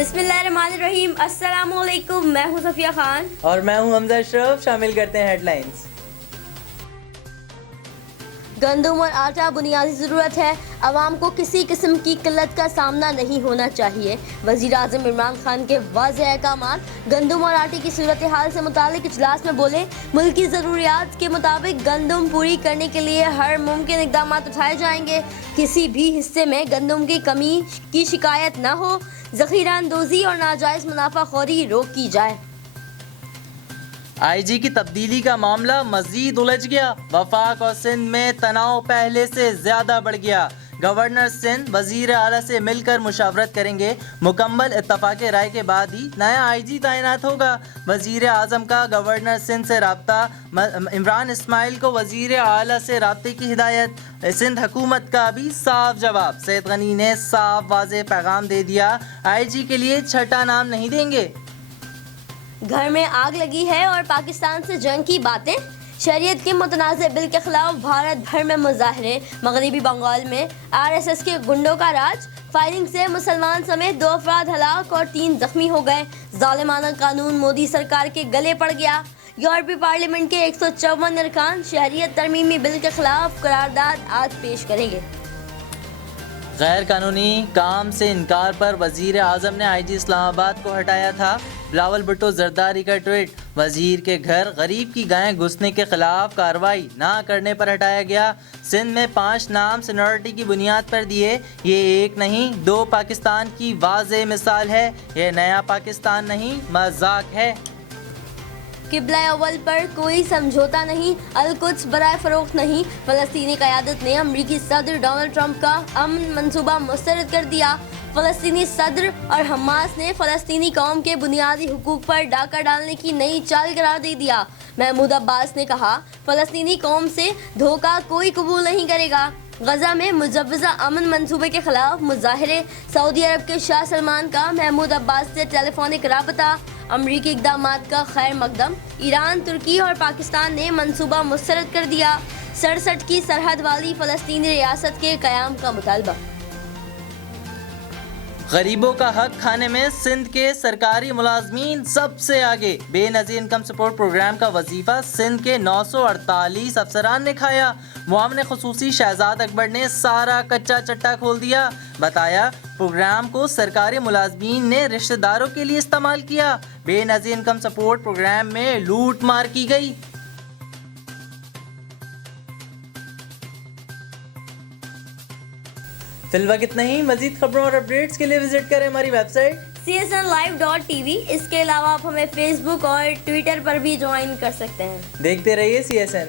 बिस्मिल्लाहिर्रहमानिर्रहीम। अस्सलाम वालेकुम। मैं हूं सफिया खान और मैं हूं हमजा अशरफ। शामिल करते हैं हेडलाइंस। गंदम और आटा बुनियादी ज़रूरत है, आवाम को किसी किस्म की किल्लत का सामना नहीं होना चाहिए। वज़ीर आज़म इमरान खान के वाज़ेह अहकामात। गंदम और आटे की सूरत हाल से मुतालिक इजलास में बोले, मुल्क की ज़रूरियात के मुताबिक गंदम पूरी करने के लिए हर मुमकिन इक़दाम उठाए जाएंगे। किसी भी हिस्से में गंदम की कमी की शिकायत न हो, ज़ख़ीरा अंदोज़ी और नाजायज़ मुनाफाखोरी रोकी जाए। आईजी की तब्दीली का मामला मजीद उलझ गया। वफाक और सिंध में तनाव पहले से ज्यादा बढ़ गया। गवर्नर सिंध वजीर आला से मिलकर मुशावरत करेंगे। मुकम्मल इत्तफाक राय के बाद ही नया आईजी तैनात होगा। वजीर आजम का गवर्नर सिंध से राब्ता। इमरान इस्माइल को वजीर आला से राब्ते की हिदायत। सिंध हुकूमत का भी साफ जवाब। सैयद गनी ने साफ वाज़ेह पैगाम दे दिया, आईजी के लिए छठा नाम नहीं देंगे। घर में आग लगी है और पाकिस्तान से जंग की बातें। शरीयत के मुतनाज़ बिल के खिलाफ भारत भर में मुजाहरे। मगरबी बंगाल में आरएसएस के गुंडों का राज। फायरिंग से मुसलमान समेत 2 अफराद हलाक और 3 जख्मी हो गए। जालिमाना कानून मोदी सरकार के गले पड़ गया। यूरोपीय पार्लियामेंट के 154 अरकान शहरियत तरमीमी बिल के खिलाफ करारदाद आज पेश करेंगे। गैर कानूनी काम से इनकार पर वजीर आजम ने आईजी इस्लामाबाद को हटाया था। बिलावल भुट्टो जरदारी का ट्वीट। वजीर के घर गरीब की गायें घुसने के खिलाफ कार्रवाई ना करने पर हटाया गया। सिंध में 5 नाम सीनियरिटी की बुनियाद पर दिए। ये एक नहीं 2 पाकिस्तान की वाज़ेह मिसाल है। ये नया पाकिस्तान नहीं, मजाक है। किबला अव्वल पर कोई समझौता नहीं, अल-कुद्स बराए फरोख्त नहीं। फ़लस्तीनी क़यादत ने अमरीकी सदर डोनाल्ड ट्रंप का अमन मंसूबा मुस्तरद कर दिया। फ़लस्तीनी सदर और हमास ने फ़लस्तीनी कौम के बुनियादी हुकूक पर डाका डालने की नई चाल करार दे दिया। महमूद अब्बास ने कहा, फ़लस्तीनी कौम से धोखा कोई कबूल नहीं करेगा। गजा में मुजव्वज़ा अमन मंसूबे के खिलाफ मुजाहरे। सऊदी अरब के शाह सलमान का महमूद अब्बास से टेलीफोनिक राबता। अमरीकी इक़दामात का खैर मकदम। ईरान, तुर्की और पाकिस्तान ने मंसूबा मुस्तरद कर दिया। 67 की सरहद वाली फ़लस्तीनी रियासत के क़याम का मुतालबा। गरीबों का हक खाने में सिंध के सरकारी मुलाजमीन सबसे आगे। बेनज़ीर इनकम सपोर्ट प्रोग्राम का वजीफा सिंध के 948 अफसरान ने खाया। मुआविन ख़ुसूसी शहजाद अकबर ने सारा कच्चा चट्टा खोल दिया। बताया, प्रोग्राम को सरकारी मुलाजमीन ने रिश्तेदारों के लिए इस्तेमाल किया। बेनज़ीर इनकम सपोर्ट प्रोग्राम में लूट मार की गई। फिलहाल इतना ही। मजीद खबरों और अपडेट्स के लिए विजिट करें हमारी वेबसाइट csnlive.tv। इसके अलावा आप हमें फेसबुक और ट्विटर पर भी ज्वाइन कर सकते हैं। देखते रहिए CSN।